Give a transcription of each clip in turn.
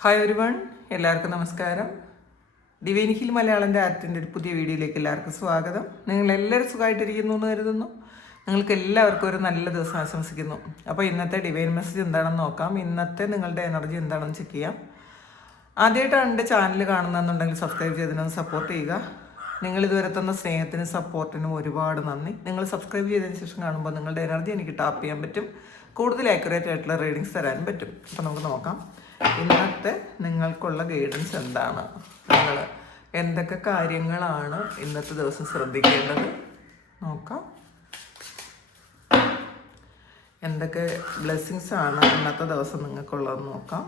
Hi ഒരുവൺ, എല്ലാവർക്കും നമസ്കാരം. Divine hill മലയാളൻ്റെ ആർട്ടിൻ്റെ ഒരു പുതിയ വീഡിയോയിലേക്ക് എല്ലാവർക്കും സ്വാഗതം. നിങ്ങളെല്ലാവരും സുഖമായിട്ടിരിക്കുന്നു എന്ന് കരുതുന്നു. നിങ്ങൾക്ക് എല്ലാവർക്കും ഒരു നല്ല ദിവസം ആശംസിക്കുന്നു. അപ്പോൾ ഇന്നത്തെ ഡിവൈൻ മെസ്സേജ് എന്താണെന്ന് നോക്കാം. ഇന്നത്തെ നിങ്ങളുടെ എനർജി എന്താണെന്ന് ചെക്ക് ചെയ്യാം. ആദ്യമായിട്ടാണ് എൻ്റെ ചാനൽ കാണുന്നതെന്നുണ്ടെങ്കിൽ സബ്സ്ക്രൈബ് ചെയ്തതിനൊന്ന് സപ്പോർട്ട് ചെയ്യുക. നിങ്ങൾ ഇതുവരെ തന്ന സ്നേഹത്തിനും സപ്പോർട്ടിനും ഒരുപാട് നന്ദി. നിങ്ങൾ സബ്സ്ക്രൈബ് ചെയ്തതിന് ശേഷം കാണുമ്പോൾ നിങ്ങളുടെ എനർജി എനിക്ക് ടാപ്പ് ചെയ്യാൻ പറ്റും, കൂടുതൽ ആക്യുറേറ്റ് ആയിട്ടുള്ള റീഡിങ്സ് തരാനും പറ്റും. അപ്പോൾ നമുക്ക് നോക്കാം ഇന്നത്തെ നിങ്ങൾക്കുള്ള ഗൈഡൻസ് എന്താണ്, നിങ്ങൾ എന്തൊക്കെ കാര്യങ്ങളാണ് ഇന്നത്തെ ദിവസം ശ്രദ്ധിക്കേണ്ടത് നോക്കാം. എന്തൊക്കെ ബ്ലെസ്സിങ്സ് ആണ് ഇന്നത്തെ ദിവസം നിങ്ങൾക്കുള്ളതെന്ന് നോക്കാം.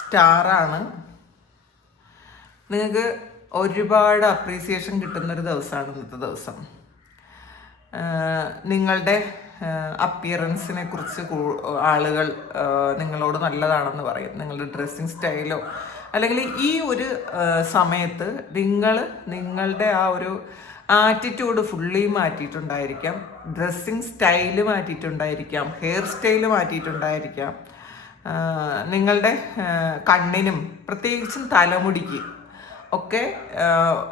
സ്റ്റാറാണ്. നിങ്ങൾക്ക് ഒരുപാട് അപ്രീസിയേഷൻ കിട്ടുന്നൊരു ദിവസമാണ് ഇന്നത്തെ ദിവസം. നിങ്ങളുടെ അപ്പിയറൻസിനെ കുറിച്ച് ആളുകൾ നിങ്ങളോട് നല്ലതാണെന്ന് പറയും. നിങ്ങളുടെ ഡ്രസ്സിങ് സ്റ്റൈലോ അല്ലെങ്കിൽ ഈ ഒരു സമയത്ത് നിങ്ങളുടെ ആ ഒരു ആറ്റിറ്റ്യൂഡ് ഫുള്ളി മാറ്റിയിട്ടുണ്ടായിരിക്കാം. ഡ്രസ്സിങ് സ്റ്റൈല് മാറ്റിയിട്ടുണ്ടായിരിക്കാം, ഹെയർ സ്റ്റൈല് മാറ്റിയിട്ടുണ്ടായിരിക്കാം. നിങ്ങളുടെ കണ്ണിനും പ്രത്യേകിച്ചും തലമുടിക്ക് ഒക്കെ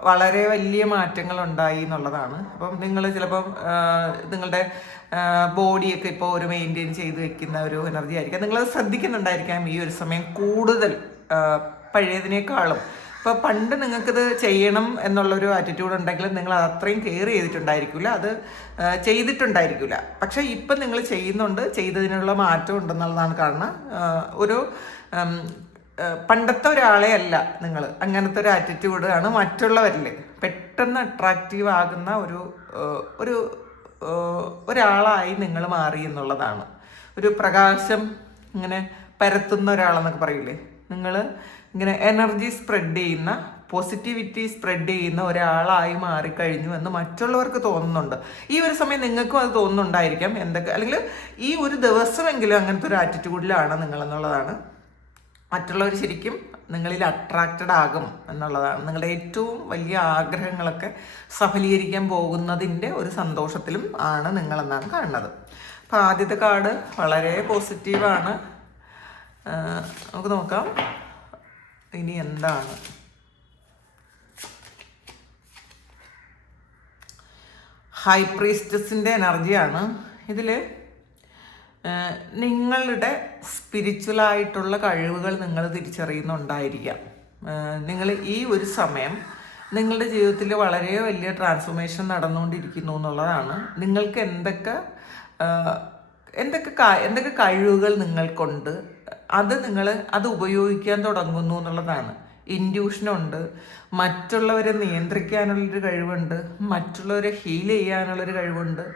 വളരെ വലിയ മാറ്റങ്ങൾ ഉണ്ടായി എന്നുള്ളതാണ്. അപ്പം നിങ്ങൾ ചിലപ്പം നിങ്ങളുടെ ബോഡിയൊക്കെ ഇപ്പോൾ ഒരു മെയിൻറ്റെയിൻ ചെയ്ത് വെക്കുന്ന ഒരു എനർജി ആയിരിക്കാം. നിങ്ങളത് ശ്രദ്ധിക്കുന്നുണ്ടായിരിക്കാം ഈ ഒരു സമയം കൂടുതൽ പഴയതിനേക്കാളും. ഇപ്പോൾ പണ്ട് നിങ്ങൾക്കിത് ചെയ്യണം എന്നുള്ളൊരു ആറ്റിറ്റ്യൂഡ് ഉണ്ടെങ്കിലും നിങ്ങൾ അത് അത്രയും കെയർ ചെയ്തിട്ടുണ്ടായിരിക്കില്ല, അത് ചെയ്തിട്ടുണ്ടായിരിക്കില്ല. പക്ഷേ ഇപ്പം നിങ്ങൾ ചെയ്യുന്നുണ്ട്, ചെയ്തതിനുള്ള മാറ്റം ഉണ്ടെന്നുള്ളതാണ് കാരണം. ഒരു പണ്ടത്തെ ഒരാളെ അല്ല നിങ്ങൾ, അങ്ങനത്തെ ഒരു ആറ്റിറ്റ്യൂഡ് ആണ് മറ്റുള്ളവരിൽ പെട്ടെന്ന് അട്രാക്റ്റീവ് ആകുന്ന ഒരു ഒരാളായി നിങ്ങൾ മാറി എന്നുള്ളതാണ്. ഒരു പ്രകാശം ഇങ്ങനെ പരത്തുന്ന ഒരാളെന്നൊക്കെ പറയില്ലേ, നിങ്ങൾ ഇങ്ങനെ എനർജി സ്പ്രെഡ് ചെയ്യുന്ന, പോസിറ്റിവിറ്റി സ്പ്രെഡ് ചെയ്യുന്ന ഒരാളായി മാറിക്കഴിഞ്ഞു എന്ന് മറ്റുള്ളവർക്ക് തോന്നുന്നുണ്ട്. ഈ ഒരു സമയം നിങ്ങൾക്കും അത് തോന്നുന്നുണ്ടായിരിക്കാം. എന്തൊക്കെ അല്ലെങ്കിൽ ഈ ഒരു ദിവസമെങ്കിലും അങ്ങനത്തെ ഒരു ആറ്റിറ്റ്യൂഡിലാണ് നിങ്ങളെന്നുള്ളതാണ്. മറ്റുള്ളവർ ശരിക്കും നിങ്ങളിൽ അട്രാക്റ്റഡ് ആകും എന്നുള്ളതാണ്. നിങ്ങളുടെ ഏറ്റവും വലിയ ആഗ്രഹങ്ങളൊക്കെ സഫലീകരിക്കാൻ പോകുന്നതിൻ്റെ ഒരു സന്തോഷത്തിലും ആണ് നിങ്ങളെന്നാണ് കാണുന്നത്. അപ്പോൾ ആദ്യത്തെ കാർഡ് വളരെ പോസിറ്റീവാണ്. നമുക്ക് നോക്കാം ഇനി എന്താണ്. ഹൈ പ്രീസ്റ്റസിൻ്റെ എനർജിയാണ് ഇതിൽ. നിങ്ങളുടെ സ്പിരിച്വലായിട്ടുള്ള കഴിവുകൾ നിങ്ങൾ തിരിച്ചറിയുന്നുണ്ടായിരിക്കാം. നിങ്ങൾ ഈ ഒരു സമയം നിങ്ങളുടെ ജീവിതത്തിൽ വളരെ വലിയ ട്രാൻസ്ഫോർമേഷൻ നടന്നുകൊണ്ടിരിക്കുന്നു എന്നുള്ളതാണ്. നിങ്ങൾക്ക് എന്തൊക്കെ കഴിവുകൾ നിങ്ങൾക്കുണ്ട്, അത് ഉപയോഗിക്കാൻ തുടങ്ങുന്നു എന്നുള്ളതാണ്. ഇൻഡ്യൂഷനുണ്ട്, മറ്റുള്ളവരെ നിയന്ത്രിക്കാനുള്ളൊരു കഴിവുണ്ട്, മറ്റുള്ളവരെ ഹീൽ ചെയ്യാനുള്ളൊരു കഴിവുണ്ട്.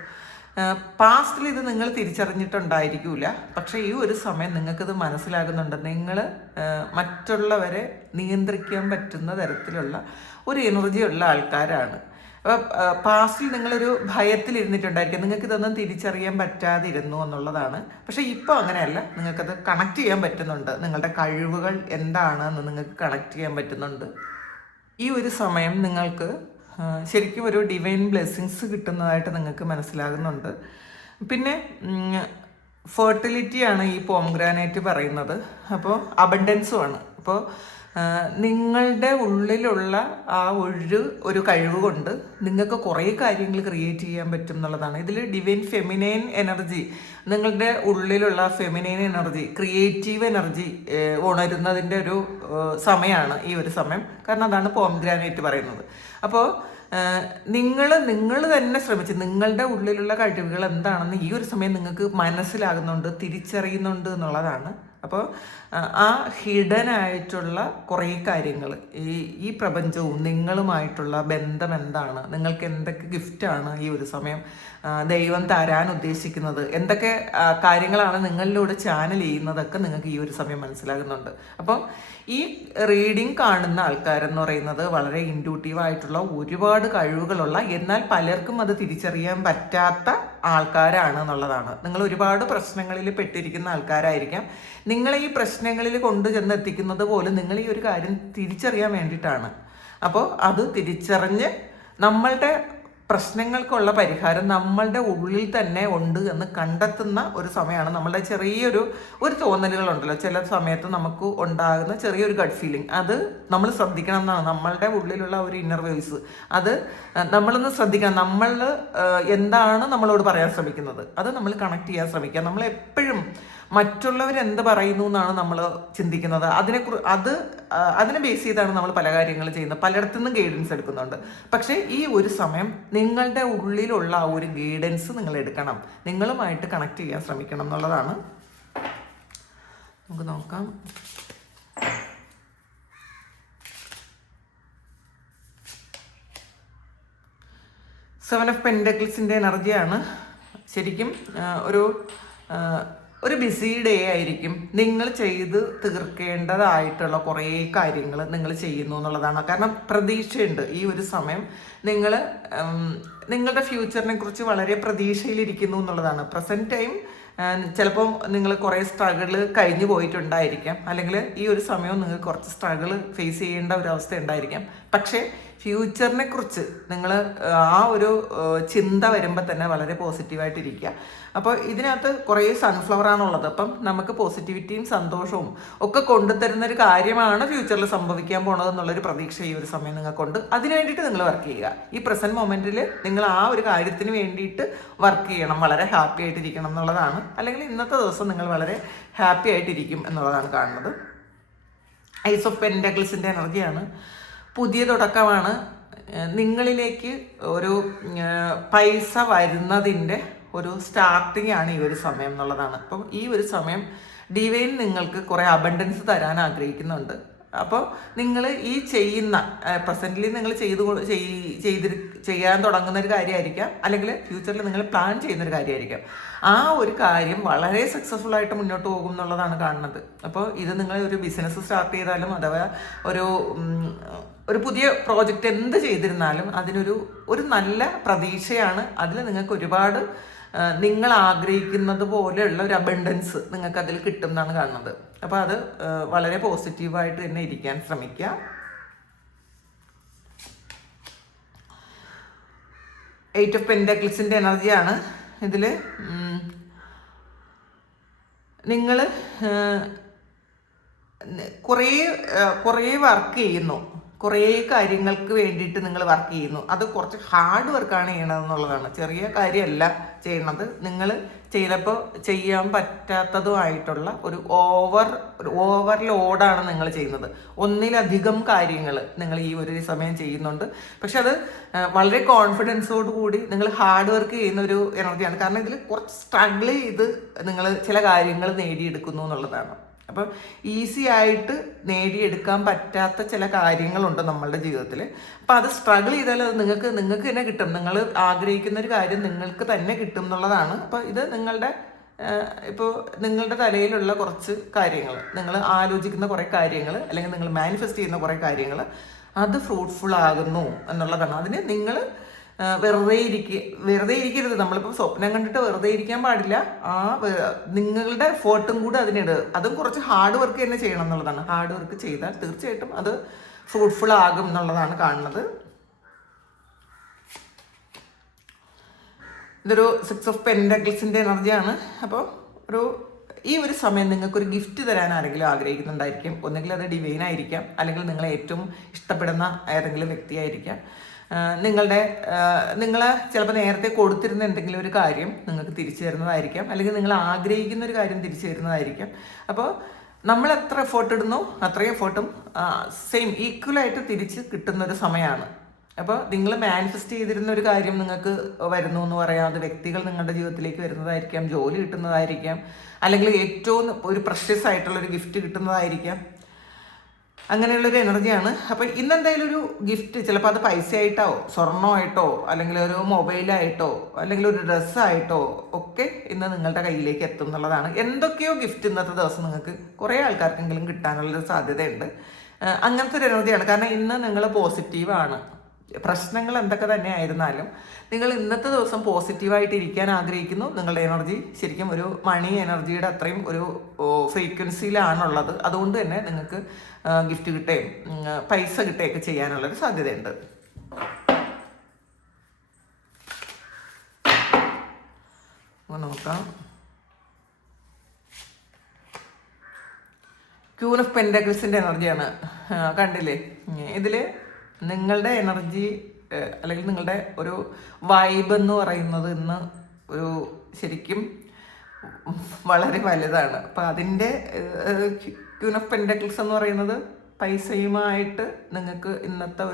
പാസ്റ്റിൽ ഇത് നിങ്ങൾ തിരിച്ചറിഞ്ഞിട്ടുണ്ടായിരിക്കില്ല, പക്ഷേ ഈ ഒരു സമയം നിങ്ങൾക്കിത് മനസ്സിലാകുന്നുണ്ട്. നിങ്ങൾ മറ്റുള്ളവരെ നിയന്ത്രിക്കാൻ പറ്റുന്ന തരത്തിലുള്ള ഒരു എനർജി ഉള്ള ആൾക്കാരാണ്. അപ്പോൾ പാസ്റ്റിൽ നിങ്ങളൊരു ഭയത്തിലിരുന്നിട്ടുണ്ടായിരിക്കും, നിങ്ങൾക്കിതൊന്നും തിരിച്ചറിയാൻ പറ്റാതിരുന്നു എന്നുള്ളതാണ്. പക്ഷേ ഇപ്പോൾ അങ്ങനെയല്ല, നിങ്ങൾക്കത് കണക്ട് ചെയ്യാൻ പറ്റുന്നുണ്ട്. നിങ്ങളുടെ കഴിവുകൾ എന്താണെന്ന് നിങ്ങൾക്ക് കണക്ട് ചെയ്യാൻ പറ്റുന്നുണ്ട്. ഈ ഒരു സമയം നിങ്ങൾക്ക് ശരിക്കും ഒരു ഡിവൈൻ ബ്ലെസ്സിങ്സ് കിട്ടുന്നതായിട്ട് നിങ്ങൾക്ക് മനസ്സിലാകുന്നുണ്ട്. പിന്നെ ഫെർട്ടിലിറ്റിയാണ് ഈ പോംഗ്രാനൈറ്റ് പറയുന്നത്. അപ്പോൾ അബണ്ടൻസുമാണ്. അപ്പോൾ നിങ്ങളുടെ ഉള്ളിലുള്ള ആ ഒരു കഴിവ് കൊണ്ട് നിങ്ങൾക്ക് കുറേ കാര്യങ്ങൾ ക്രിയേറ്റ് ചെയ്യാൻ പറ്റും എന്നുള്ളതാണ്. ഇതിൽ ഡിവൈൻ ഫെമിനൈൻ എനർജി, നിങ്ങളുടെ ഉള്ളിലുള്ള ഫെമിനൈൻ എനർജി, ക്രിയേറ്റീവ് എനർജി ഉണരുന്നതിൻ്റെ ഒരു സമയമാണ് ഈ ഒരു സമയം. കാരണം അതാണ് പോംഗ്രാനൈറ്റ് പറയുന്നത്. അപ്പോൾ നിങ്ങൾ തന്നെ ശ്രമിച്ച് നിങ്ങളുടെ ഉള്ളിലുള്ള കഴിവുകൾ എന്താണെന്ന് ഈ ഒരു സമയം നിങ്ങൾക്ക് മനസ്സിലാകുന്നുണ്ട്, തിരിച്ചറിയുന്നുണ്ട് എന്നുള്ളതാണ്. അപ്പോൾ ആ ഹിഡൻ ആയിട്ടുള്ള കുറേ കാര്യങ്ങൾ, ഈ പ്രപഞ്ചവും നിങ്ങളുമായിട്ടുള്ള ബന്ധം എന്താണ്, നിങ്ങൾക്ക് എന്തൊക്കെ ഗിഫ്റ്റാണ് ഈ ഒരു സമയം ദൈവം തരാൻ ഉദ്ദേശിക്കുന്നത്, എന്തൊക്കെ കാര്യങ്ങളാണ് നിങ്ങളിലൂടെ ചാനൽ ചെയ്യുന്നതൊക്കെ നിങ്ങൾക്ക് ഈ ഒരു സമയം മനസ്സിലാകുന്നുണ്ട്. അപ്പം ഈ റീഡിങ് കാണുന്ന ആൾക്കാരെന്ന് പറയുന്നത് വളരെ ഇൻഡ്യൂട്ടീവായിട്ടുള്ള ഒരുപാട് കഴിവുകളുള്ള, എന്നാൽ പലർക്കും അത് തിരിച്ചറിയാൻ പറ്റാത്ത ആൾക്കാരാണ് എന്നുള്ളതാണ്. നിങ്ങൾ ഒരുപാട് പ്രശ്നങ്ങളിൽ പെട്ടിരിക്കുന്ന ആൾക്കാരായിരിക്കാം. നിങ്ങളെ ഈ പ്രശ്നങ്ങളിൽ കൊണ്ടുചെന്ന് എത്തിക്കുന്നത് പോലും നിങ്ങൾ ഈ ഒരു കാര്യം തിരിച്ചറിയാൻ വേണ്ടിയിട്ടാണ്. അപ്പോൾ അത് തിരിച്ചറിഞ്ഞ് നമ്മളുടെ പ്രശ്നങ്ങൾക്കുള്ള പരിഹാരം നമ്മളുടെ ഉള്ളിൽ തന്നെ ഉണ്ട് എന്ന് കണ്ടെത്തുന്ന ഒരു സമയമാണ്. നമ്മളുടെ ചെറിയൊരു തോന്നലുകളുണ്ടല്ലോ, ചില സമയത്ത് നമുക്ക് ഉണ്ടാകുന്ന ചെറിയൊരു ഗട്ട് ഫീലിംഗ്, അത് നമ്മൾ ശ്രദ്ധിക്കണം എന്നാണ്. നമ്മളുടെ ഉള്ളിലുള്ള ഒരു ഇന്നർ വോയിസ്, അത് നമ്മളൊന്ന് ശ്രദ്ധിക്കണം. നമ്മൾ എന്താണ് നമ്മളോട് പറയാൻ ശ്രമിക്കുന്നത്, അത് നമ്മൾ കണക്ട് ചെയ്യാൻ ശ്രമിക്കുക. നമ്മൾ എപ്പോഴും മറ്റുള്ളവരെന്ത് പറയുന്നു എന്നാണ് നമ്മൾ ചിന്തിക്കുന്നത്. അതിനെ ബേസ് ചെയ്താണ് നമ്മൾ പല കാര്യങ്ങൾ ചെയ്യുന്നത്. പലയിടത്തു നിന്നും ഗൈഡൻസ് എടുക്കുന്നുണ്ട്. പക്ഷേ ഈ ഒരു സമയം നിങ്ങളുടെ ഉള്ളിലുള്ള ആ ഒരു ഗൈഡൻസ് നിങ്ങൾ എടുക്കണം, നിങ്ങളുമായിട്ട് കണക്ട് ചെയ്യാൻ ശ്രമിക്കണം എന്നുള്ളതാണ്. നമുക്ക് നോക്കാം. സെവൻ ഓഫ് പെന്റക്കിൾസിൻ്റെ എനർജിയാണ്. ശരിക്കും ഒരു ബിസി ഡേ ആയിരിക്കും. നിങ്ങൾ ചെയ്ത് തീർക്കേണ്ടതായിട്ടുള്ള കുറേ കാര്യങ്ങൾ നിങ്ങൾ ചെയ്യുന്നു എന്നുള്ളതാണ്. കാരണം പ്രതീക്ഷയുണ്ട്. ഈ ഒരു സമയം നിങ്ങൾ നിങ്ങളുടെ ഫ്യൂച്ചറിനെ കുറിച്ച് വളരെ പ്രതീക്ഷയിലിരിക്കുന്നു എന്നുള്ളതാണ്. പ്രസൻറ്റ് ടൈം ചിലപ്പോൾ നിങ്ങൾ കുറേ സ്ട്രഗിൾ കഴിഞ്ഞു പോയിട്ടുണ്ടായിരിക്കാം, അല്ലെങ്കിൽ ഈ ഒരു സമയം നിങ്ങൾക്ക് കുറച്ച് സ്ട്രഗിൾ ഫേസ് ചെയ്യേണ്ട ഒരു അവസ്ഥ ഉണ്ടായിരിക്കാം. പക്ഷേ ഫ്യൂച്ചറിനെ കുറിച്ച് നിങ്ങൾ ആ ഒരു ചിന്ത വരുമ്പോൾ തന്നെ വളരെ പോസിറ്റീവായിട്ടിരിക്കുക. അപ്പോൾ ഇതിനകത്ത് കുറേ സൺഫ്ലവറാണുള്ളത്. അപ്പം നമുക്ക് പോസിറ്റിവിറ്റിയും സന്തോഷവും ഒക്കെ കൊണ്ടുതരുന്നൊരു കാര്യമാണ് ഫ്യൂച്ചറിൽ സംഭവിക്കാൻ പോണത് എന്നുള്ളൊരു പ്രതീക്ഷ ഈ ഒരു സമയം നിങ്ങൾക്കുണ്ട്. അതിനു വേണ്ടിയിട്ട് നിങ്ങൾ വർക്ക് ചെയ്യുക. ഈ പ്രസൻറ്റ് മൊമെൻറ്റിൽ നിങ്ങൾ ആ ഒരു കാര്യത്തിന് വേണ്ടിയിട്ട് വർക്ക് ചെയ്യണം, വളരെ ഹാപ്പി ആയിട്ടിരിക്കണം എന്നുള്ളതാണ്. അല്ലെങ്കിൽ ഇന്നത്തെ ദിവസം നിങ്ങൾ വളരെ ഹാപ്പി ആയിട്ടിരിക്കും എന്നുള്ളതാണ് കാണുന്നത്. ഐസ് ഓഫ് പെന്റക്കിൾസിൻ്റെ എനർജിയാണ്. പുതിയ തുടക്കമാണ്. നിങ്ങളിലേക്ക് ഒരു പൈസ വരുന്നതിൻ്റെ ഒരു സ്റ്റാർട്ടിങ് ആണ് ഈ ഒരു സമയം എന്നുള്ളതാണ്. അപ്പം ഈ ഒരു സമയം ഡിവൈൻ നിങ്ങൾക്ക് കുറേ അബണ്ടൻസ് തരാൻ ആഗ്രഹിക്കുന്നുണ്ട്. അപ്പോൾ നിങ്ങൾ ഈ ചെയ്യുന്ന പ്രസൻ്റ്ലി നിങ്ങൾ ചെയ്യാൻ തുടങ്ങുന്ന ഒരു കാര്യമായിരിക്കാം, അല്ലെങ്കിൽ ഫ്യൂച്ചറിൽ നിങ്ങൾ പ്ലാൻ ചെയ്യുന്നൊരു കാര്യമായിരിക്കാം. ആ ഒരു കാര്യം വളരെ സക്സസ്ഫുൾ ആയിട്ട് മുന്നോട്ട് പോകും എന്നുള്ളതാണ് കാണുന്നത്. അപ്പോൾ ഇത് നിങ്ങൾ ഒരു ബിസിനസ് സ്റ്റാർട്ട് ചെയ്താലും അഥവാ ഒരു പുതിയ പ്രോജക്റ്റ് എന്ത് ചെയ്തിരുന്നാലും അതിനൊരു നല്ല പ്രതീക്ഷയാണ്. അതിൽ നിങ്ങൾക്ക് ഒരുപാട് നിങ്ങൾ ആഗ്രഹിക്കുന്നത് പോലെയുള്ള ഒരു അബണ്ടൻസ് നിങ്ങൾക്ക് അതിൽ കിട്ടും എന്നാണ് കാണുന്നത്. അപ്പോൾ അത് വളരെ പോസിറ്റീവായിട്ട് തന്നെ ഇരിക്കാൻ ശ്രമിക്കുക. എയ്റ്റ് ഓഫ് പെന്റക്കിൾസിൻ്റെ എനർജിയാണ്. ഇതിൽ നിങ്ങൾ കുറേ വർക്ക് ചെയ്യുന്നു, കുറേ കാര്യങ്ങൾക്ക് വേണ്ടിയിട്ട് നിങ്ങൾ വർക്ക് ചെയ്യുന്നു. അത് കുറച്ച് ഹാർഡ് വർക്കാണ് ചെയ്യണതെന്നുള്ളതാണ്. ചെറിയ കാര്യമല്ല ചെയ്യണത്. നിങ്ങൾ ചെയ്തപ്പോൾ ചെയ്യാൻ പറ്റാത്തതുമായിട്ടുള്ള ഒരു ഓവർലോഡാണ് നിങ്ങൾ ചെയ്യുന്നത്. ഒന്നിലധികം കാര്യങ്ങൾ നിങ്ങൾ ഈ ഒരു സമയം ചെയ്യുന്നുണ്ട്. പക്ഷെ അത് വളരെ കോൺഫിഡൻസോട് കൂടി നിങ്ങൾ ഹാർഡ് വർക്ക് ചെയ്യുന്ന ഒരു എനർജിയാണ്. കാരണം ഇതിൽ കുറച്ച് സ്ട്രഗിൾ ചെയ്ത് നിങ്ങൾ ചില കാര്യങ്ങൾ നേടിയെടുക്കുന്നു എന്നുള്ളതാണ്. അപ്പം ഈസി ആയിട്ട് നേടിയെടുക്കാൻ പറ്റാത്ത ചില കാര്യങ്ങളുണ്ട് നമ്മളുടെ ജീവിതത്തിൽ. അപ്പം അത് സ്ട്രഗിൾ ചെയ്താൽ അത് നിങ്ങൾക്ക് തന്നെ കിട്ടും. നിങ്ങൾ ആഗ്രഹിക്കുന്ന ഒരു കാര്യം നിങ്ങൾക്ക് തന്നെ കിട്ടും എന്നുള്ളതാണ്. അപ്പോൾ ഇത് നിങ്ങളുടെ തലയിലുള്ള കുറച്ച് കാര്യങ്ങൾ, നിങ്ങൾ ആലോചിക്കുന്ന കുറേ കാര്യങ്ങൾ, അല്ലെങ്കിൽ നിങ്ങൾ മാനിഫെസ്റ്റ് ചെയ്യുന്ന കുറേ കാര്യങ്ങൾ, അത് ഫ്രൂട്ട്ഫുൾ ആകുന്നു എന്നുള്ളതാണ്. അതിന് നിങ്ങൾ വെറുതെ ഇരിക്കരുത്. നമ്മളിപ്പോൾ സ്വപ്നം കണ്ടിട്ട് വെറുതെ ഇരിക്കാൻ പാടില്ല. നിങ്ങളുടെ എഫേർട്ടും കൂടെ അതിനിട്, അതും കുറച്ച് ഹാർഡ് വർക്ക് തന്നെ ചെയ്യണം എന്നുള്ളതാണ്. ഹാർഡ് വർക്ക് ചെയ്താൽ തീർച്ചയായിട്ടും അത് ഫ്രൂട്ട്ഫുൾ ആകും എന്നുള്ളതാണ് കാണുന്നത്. ഇതൊരു 6 ഓഫ് പെന്റക്കിൾസിൻ്റെ എനർജിയാണ്. അപ്പോൾ ഈ ഒരു സമയം നിങ്ങൾക്കൊരു ഗിഫ്റ്റ് തരാൻ ആരെങ്കിലും ആഗ്രഹിക്കുന്നുണ്ടായിരിക്കും. ഒന്നുകിൽ അത് ഡിവൈൻ ആയിരിക്കാം, അല്ലെങ്കിൽ നിങ്ങളെ ഏറ്റവും ഇഷ്ടപ്പെടുന്ന ഏതെങ്കിലും വ്യക്തിയായിരിക്കാം. നിങ്ങൾ ചിലപ്പോൾ നേരത്തെ കൊടുത്തിരുന്ന എന്തെങ്കിലും ഒരു കാര്യം നിങ്ങൾക്ക് തിരിച്ചു തരുന്നതായിരിക്കാം, അല്ലെങ്കിൽ നിങ്ങൾ ആഗ്രഹിക്കുന്ന ഒരു കാര്യം തിരിച്ചു തരുന്നതായിരിക്കാം. അപ്പോൾ നമ്മൾ എത്ര എഫേർട്ട് ഇടുന്നു അത്രയും എഫേർട്ടും സെയിം ഈക്വലായിട്ട് തിരിച്ച് കിട്ടുന്നൊരു സമയമാണ്. അപ്പോൾ നിങ്ങൾ മാനിഫെസ്റ്റ് ചെയ്തിരുന്ന ഒരു കാര്യം നിങ്ങൾക്ക് വരുന്നു എന്ന് പറയാം. അത് വ്യക്തികൾ നിങ്ങളുടെ ജീവിതത്തിലേക്ക് വരുന്നതായിരിക്കാം, ജോലി കിട്ടുന്നതായിരിക്കാം, അല്ലെങ്കിൽ ഏറ്റവും ഒരു പ്രഷ്യസ് ആയിട്ടുള്ളൊരു ഗിഫ്റ്റ് കിട്ടുന്നതായിരിക്കാം. അങ്ങനെയുള്ളൊരു എനർജിയാണ്. അപ്പോൾ ഇന്നെന്തായാലും ഒരു ഗിഫ്റ്റ്, ചിലപ്പോൾ അത് പൈസ ആയിട്ടോ സ്വർണ്ണമായിട്ടോ അല്ലെങ്കിൽ ഒരു മൊബൈലായിട്ടോ അല്ലെങ്കിൽ ഒരു ഡ്രസ്സായിട്ടോ ഒക്കെ ഇന്ന് നിങ്ങളുടെ കയ്യിലേക്ക് എത്തും എന്നുള്ളതാണ്. എന്തൊക്കെയോ ഗിഫ്റ്റ് ഇന്നത്തെ ദിവസം നിങ്ങൾക്ക് കുറേ ആൾക്കാർക്കെങ്കിലും കിട്ടാനുള്ളൊരു സാധ്യതയുണ്ട്. അങ്ങനത്തെ ഒരു എനർജിയാണ്. കാരണം ഇന്ന് നിങ്ങൾ പോസിറ്റീവാണ്. പ്രശ്നങ്ങൾ എന്തൊക്കെ തന്നെ ആയിരുന്നാലും നിങ്ങൾ ഇന്നത്തെ ദിവസം പോസിറ്റീവായിട്ട് ഇരിക്കാൻ ആഗ്രഹിക്കുന്നു. നിങ്ങളുടെ എനർജി ശരിക്കും ഒരു മണി എനർജിയുടെ അത്രയും ഒരു ഫ്രീക്വൻസിയിലാണുള്ളത്. അതുകൊണ്ട് തന്നെ നിങ്ങൾക്ക് ഗിഫ്റ്റ് കിട്ടുകയും പൈസ കിട്ടുകയൊക്കെ ചെയ്യാനുള്ളൊരു സാധ്യതയുണ്ട്. അപ്പോൾ നോക്കാം. ക്യൂൻ ഓഫ് പെൻഡക്കിൾസിൻ്റെ എനർജിയാണ്. കണ്ടില്ലേ? ഇതിൽ നിങ്ങളുടെ എനർജി അല്ലെങ്കിൽ നിങ്ങളുടെ ഒരു വൈബ് എന്ന് പറയുന്നത് ഇന്ന് ഒരു ശരിക്കും വളരെ വലുതാണ്. അപ്പം അതിൻ്റെ ക്യൂൻ ഓഫ് പെൻഡക്കിൾസ് എന്ന് പറയുന്നത് പൈസയുമായിട്ട് നിങ്ങൾക്ക് ഇന്നത്തെ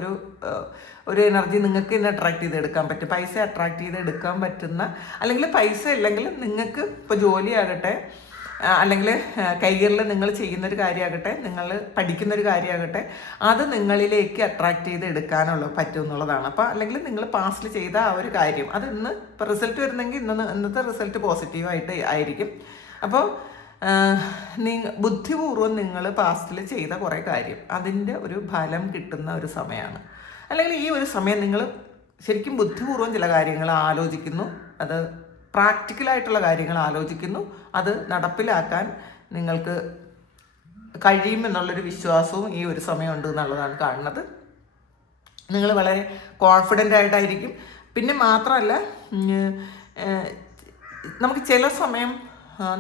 ഒരു എനർജി നിങ്ങൾക്ക് ഇന്ന് അട്രാക്ട് ചെയ്തെടുക്കാൻ പറ്റും. പൈസ അട്രാക്ട് ചെയ്തെടുക്കാൻ പറ്റുന്ന, അല്ലെങ്കിൽ പൈസ ഇല്ലെങ്കിൽ നിങ്ങൾക്ക് ഇപ്പോൾ ജോലിയാകട്ടെ, അല്ലെങ്കിൽ കരിയറിൽ നിങ്ങൾ ചെയ്യുന്നൊരു കാര്യമാകട്ടെ, നിങ്ങൾ പഠിക്കുന്നൊരു കാര്യമാകട്ടെ, അത് നിങ്ങളിലേക്ക് അട്രാക്ട് ചെയ്ത് എടുക്കാനുള്ള പറ്റും എന്നുള്ളതാണ്. അപ്പോൾ അല്ലെങ്കിൽ നിങ്ങൾ പാസ്റ്റിൽ ചെയ്ത ആ ഒരു കാര്യം അത് ഇന്ന് ഇപ്പോൾ റിസൾട്ട് വരുന്നെങ്കിൽ ഇന്നത്തെ റിസൾട്ട് പോസിറ്റീവായിട്ട് ആയിരിക്കും. അപ്പോൾ ബുദ്ധിപൂർവ്വം നിങ്ങൾ പാസ്റ്റിൽ ചെയ്ത കുറേ കാര്യം അതിൻ്റെ ഒരു ഫലം കിട്ടുന്ന ഒരു സമയമാണ്. അല്ലെങ്കിൽ ഈ ഒരു സമയം നിങ്ങൾ ശരിക്കും ബുദ്ധിപൂർവ്വം ചില കാര്യങ്ങൾ ആലോചിക്കുന്നു, അത് പ്രാക്ടിക്കലായിട്ടുള്ള കാര്യങ്ങൾ ആലോചിക്കുന്നു, അത് നടപ്പിലാക്കാൻ നിങ്ങൾക്ക് കഴിയുമെന്നുള്ളൊരു വിശ്വാസവും ഈ ഒരു സമയമുണ്ട് എന്നുള്ളതാണ് കാണുന്നത്. നിങ്ങൾ വളരെ കോൺഫിഡൻ്റ് ആയിട്ടായിരിക്കും. പിന്നെ മാത്രമല്ല, നമുക്ക് ചില സമയം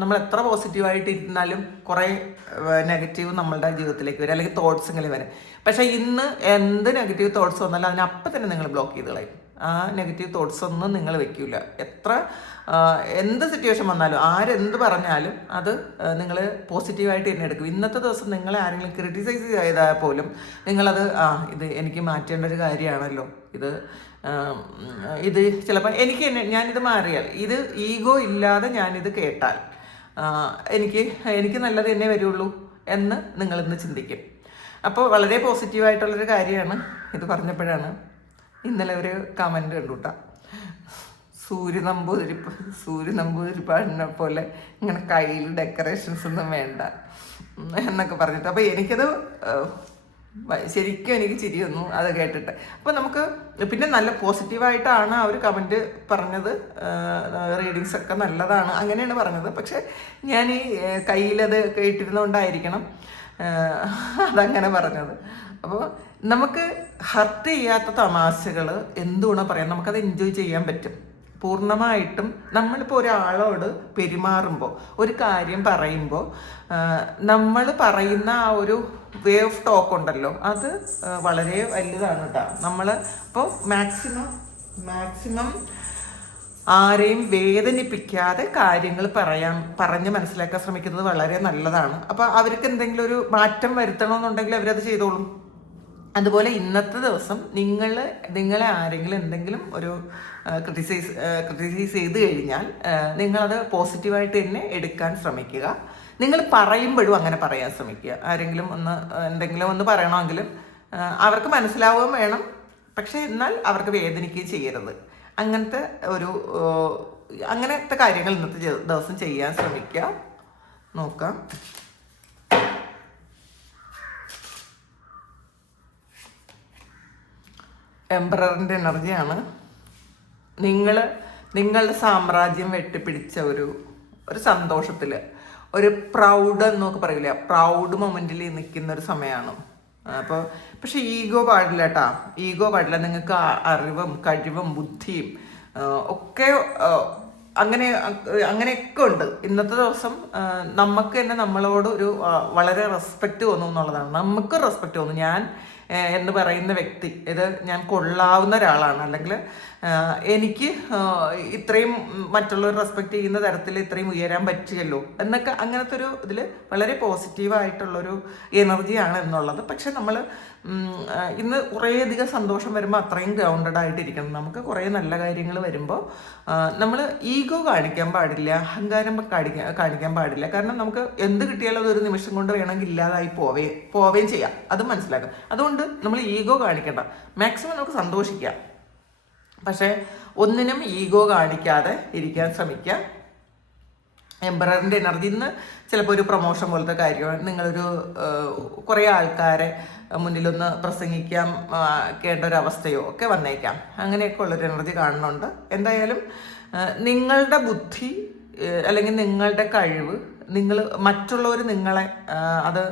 നമ്മൾ എത്ര പോസിറ്റീവായിട്ട് ഇരുന്നാലും കുറേ നെഗറ്റീവ് നമ്മളുടെ ജീവിതത്തിലേക്ക് വരും, അല്ലെങ്കിൽ തോട്ട്സ് ഇങ്ങനെ വരും. പക്ഷേ ഇന്ന് എന്ത് നെഗറ്റീവ് തോട്ട്സ് വന്നാലും അതിനപ്പം തന്നെ നിങ്ങൾ ബ്ലോക്ക് ചെയ്ത് കളയും. ആ നെഗറ്റീവ് തോട്ട്സ് ഒന്നും നിങ്ങൾ വെക്കില്ല. എന്ത് സിറ്റുവേഷൻ വന്നാലും ആരെന്ത് പറഞ്ഞാലും അത് നിങ്ങൾ പോസിറ്റീവായിട്ട് തന്നെ എടുക്കും. ഇന്നത്തെ ദിവസം നിങ്ങളെ ആരെങ്കിലും ക്രിട്ടിസൈസ് ചെയ്താൽ പോലും നിങ്ങളത് ഇത് എനിക്ക് മാറ്റേണ്ട ഒരു കാര്യമാണല്ലോ, ഇത് ചിലപ്പോൾ ഞാനിത് മാറിയാൽ, ഇത് ഈഗോ ഇല്ലാതെ ഞാനിത് കേട്ടാൽ എനിക്ക് നല്ലത് തന്നെ വരുള്ളൂ എന്ന് നിങ്ങളിന്ന് ചിന്തിക്കും. അപ്പോൾ വളരെ പോസിറ്റീവായിട്ടുള്ളൊരു കാര്യമാണ് ഇത് പറഞ്ഞപ്പോഴാണ് ഇന്നലെ ഒരു കമൻറ്റ് കണ്ടുട്ടാ, സൂര്യ നമ്പൂതിരിപ്പാടിനെ പോലെ ഇങ്ങനെ കയ്യിൽ ഡെക്കറേഷൻസ് ഒന്നും വേണ്ട എന്നൊക്കെ പറഞ്ഞിട്ട്. അപ്പോൾ എനിക്കത് ശരിക്കും എനിക്ക് ചിരി വന്നു അത് കേട്ടിട്ട്. അപ്പോൾ നമുക്ക് പിന്നെ നല്ല പോസിറ്റീവായിട്ടാണ് ആ ഒരു കമൻറ്റ് പറഞ്ഞത്, റീഡിങ്സ് ഒക്കെ നല്ലതാണ് അങ്ങനെയാണ് പറഞ്ഞത്. പക്ഷെ ഞാൻ ഈ കയ്യിലത് കേട്ടിരുന്നുകൊണ്ടായിരിക്കണം അതങ്ങനെ പറഞ്ഞത്. അപ്പോൾ നമുക്ക് ഹർട്ട് ചെയ്യാത്ത തമാശകൾ എന്തുകൊണ്ടാണ് പറയാം, നമുക്കത് എൻജോയ് ചെയ്യാൻ പറ്റും പൂർണ്ണമായിട്ടും. നമ്മളിപ്പോൾ ഒരാളോട് പെരുമാറുമ്പോൾ, ഒരു കാര്യം പറയുമ്പോൾ, നമ്മൾ പറയുന്ന ആ ഒരു വേ ഓഫ് ടോക്ക് ഉണ്ടല്ലോ, അത് വളരെ വലുതാണ് കേട്ടോ. നമ്മൾ ഇപ്പോൾ മാക്സിമം ആരെയും വേദനിപ്പിക്കാതെ കാര്യങ്ങൾ പറഞ്ഞ് മനസ്സിലാക്കാൻ ശ്രമിക്കുന്നത് വളരെ നല്ലതാണ്. അപ്പോൾ അവർക്ക് എന്തെങ്കിലും ഒരു മാറ്റം വരുത്തണമെന്നുണ്ടെങ്കിൽ അവരത് ചെയ്തോളും. അതുപോലെ ഇന്നത്തെ ദിവസം നിങ്ങളെ ആരെങ്കിലും എന്തെങ്കിലും ഒരു ക്രിട്ടിസൈസ് ചെയ്ത് കഴിഞ്ഞാൽ നിങ്ങളത് പോസിറ്റീവായിട്ട് തന്നെ എടുക്കാൻ ശ്രമിക്കുക. നിങ്ങൾ പറയുമ്പോഴും അങ്ങനെ പറയാൻ ശ്രമിക്കുക. ആരെങ്കിലും എന്തെങ്കിലും ഒന്ന് പറയണമെങ്കിലും അവർക്ക് മനസ്സിലാവുകയും വേണം, പക്ഷേ എന്നാൽ അവർക്ക് വേദനിക്കുകയും ചെയ്യരുത്. അങ്ങനത്തെ കാര്യങ്ങൾ ഇന്നത്തെ ദിവസം ചെയ്യാൻ ശ്രമിക്കുക. നോക്കാം. എംപററിൻ്റെ എനർജിയാണ്. നിങ്ങളുടെ സാമ്രാജ്യം വെട്ടിപ്പിടിച്ച ഒരു സന്തോഷത്തിൽ, ഒരു പ്രൗഡ് എന്നൊക്കെ പറയില്ല, പ്രൗഡ് മൊമെൻറ്റിൽ നിൽക്കുന്ന ഒരു സമയമാണ്. പക്ഷെ ഈഗോ പാടില്ല കേട്ടോ, ഈഗോ പാടില്ല. നിങ്ങൾക്ക് അറിവും കഴിവും ബുദ്ധിയും ഒക്കെ അങ്ങനെയൊക്കെ ഉണ്ട്. ഇന്നത്തെ ദിവസം നമുക്ക് തന്നെ നമ്മളോട് വളരെ റെസ്പെക്റ്റ് തോന്നും എന്നുള്ളതാണ്. നമുക്ക് റെസ്പെക്റ്റ് തോന്നും. ഞാൻ എന്ന് പറയുന്ന വ്യക്തി, ഞാൻ കൊള്ളാവുന്ന ഒരാളാണ്, അല്ലെങ്കിൽ എനിക്ക് ഇത്രയും മറ്റുള്ളവർ റെസ്പെക്റ്റ് ചെയ്യുന്ന തരത്തിൽ ഇത്രയും ഉയരാൻ പറ്റുമല്ലോ എന്നൊക്കെ, അങ്ങനത്തെ ഒരു ഇതിൽ വളരെ പോസിറ്റീവായിട്ടുള്ളൊരു എനർജിയാണ് എന്നുള്ളത്. പക്ഷെ നമ്മൾ ഇന്ന് കുറേയധികം സന്തോഷം വരുമ്പോൾ അത്രയും ഗ്രൗണ്ടഡ് ആയിട്ടിരിക്കണം. നമുക്ക് കുറേ നല്ല കാര്യങ്ങൾ വരുമ്പോൾ നമ്മൾ ഈഗോ കാണിക്കാൻ പാടില്ല, അഹങ്കാരം കാണിക്കാൻ പാടില്ല. കാരണം നമുക്ക് എന്ത് കിട്ടിയാലും അതൊരു നിമിഷം കൊണ്ട് വേണമെങ്കിൽ ഇല്ലാതായി പോവുകയും ചെയ്യാം, അത് മനസ്സിലാക്കാം. അതുകൊണ്ട് നമ്മൾ ഈഗോ കാണിക്കണ്ട, മാക്സിമം നമുക്ക് സന്തോഷിക്കാം. പക്ഷേ ഒന്നിനും ഈഗോ കാണിക്കാതെ ഇരിക്കാൻ ശ്രമിക്കുക. എംപററിൻ്റെ എനർജി ഇന്ന് ചിലപ്പോൾ ഒരു പ്രൊമോഷൻ പോലത്തെ കാര്യമാണ്. നിങ്ങളൊരു കുറേ ആൾക്കാരെ മുന്നിലൊന്ന് പ്രസംഗിക്കാൻ കേണ്ട ഒരവസ്ഥയോ ഒക്കെ വന്നേക്കാം. അങ്ങനെയൊക്കെ ഉള്ളൊരു എനർജി കാണുന്നുണ്ട്. എന്തായാലും നിങ്ങളുടെ ബുദ്ധി അല്ലെങ്കിൽ നിങ്ങളുടെ കഴിവ്, മറ്റുള്ളവർ നിങ്ങളെ അത്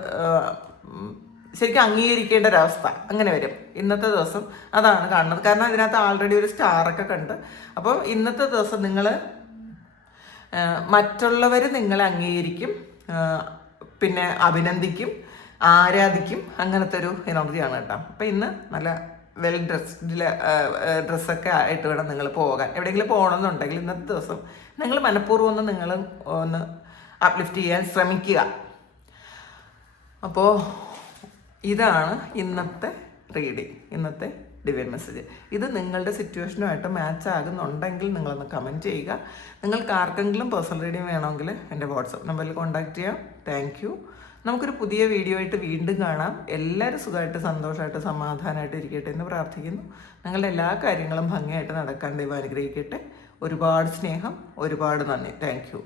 ശരിക്കും അംഗീകരിക്കേണ്ട ഒരവസ്ഥ അങ്ങനെ വരും ഇന്നത്തെ ദിവസം. അതാണ് കാണുന്നത്. കാരണം അതിനകത്ത് ആൾറെഡി ഒരു സ്റ്റാറൊക്കെ കണ്ട്. അപ്പോൾ ഇന്നത്തെ ദിവസം നിങ്ങൾ മറ്റുള്ളവർ നിങ്ങളെ അംഗീകരിക്കും, പിന്നെ അഭിനന്ദിക്കും, ആരാധിക്കും. അങ്ങനത്തെ ഒരു എനർജിയാണ് കേട്ടോ. അപ്പം ഇന്ന് നല്ല വെൽ ഡ്രസ്സൊക്കെ ആയിട്ട് വേണം നിങ്ങൾ പോകാൻ. എവിടെയെങ്കിലും പോകണമെന്നുണ്ടെങ്കിൽ ഇന്നത്തെ ദിവസം നിങ്ങൾ മനഃപൂർവ്വം ഒന്ന് നിങ്ങൾ ഒന്ന് അപ്ലിഫ്റ്റ് ചെയ്യാൻ ശ്രമിക്കുക. അപ്പോൾ ഇതാണ് ഇന്നത്തെ റീഡിങ്, ഇന്നത്തെ ഡിവൈൻ മെസ്സേജ്. ഇത് നിങ്ങളുടെ സിറ്റുവേഷനുമായിട്ട് മാച്ച് ആകുന്നുണ്ടെങ്കിൽ നിങ്ങളൊന്ന് കമൻറ്റ് ചെയ്യുക. നിങ്ങൾക്ക് ആർക്കെങ്കിലും പേഴ്സണൽ റീഡിങ് വേണമെങ്കിൽ എൻ്റെ വാട്സപ്പ് നമ്പറിൽ കോൺടാക്റ്റ് ചെയ്യാം. Thank you. നമുക്കൊരു പുതിയ വീഡിയോ ആയിട്ട് വീണ്ടും കാണാം. എല്ലാവരും സുഖമായിട്ട് സന്തോഷമായിട്ട് സമാധാനമായിട്ട് ഇരിക്കട്ടെ എന്ന് പ്രാർത്ഥിക്കുന്നു. നിങ്ങളുടെ എല്ലാ കാര്യങ്ങളും ഭംഗിയായിട്ട് നടക്കാൻ ദൈവം അനുഗ്രഹിക്കട്ടെ. ഒരുപാട് സ്നേഹം, ഒരുപാട് നന്ദി. Thank you.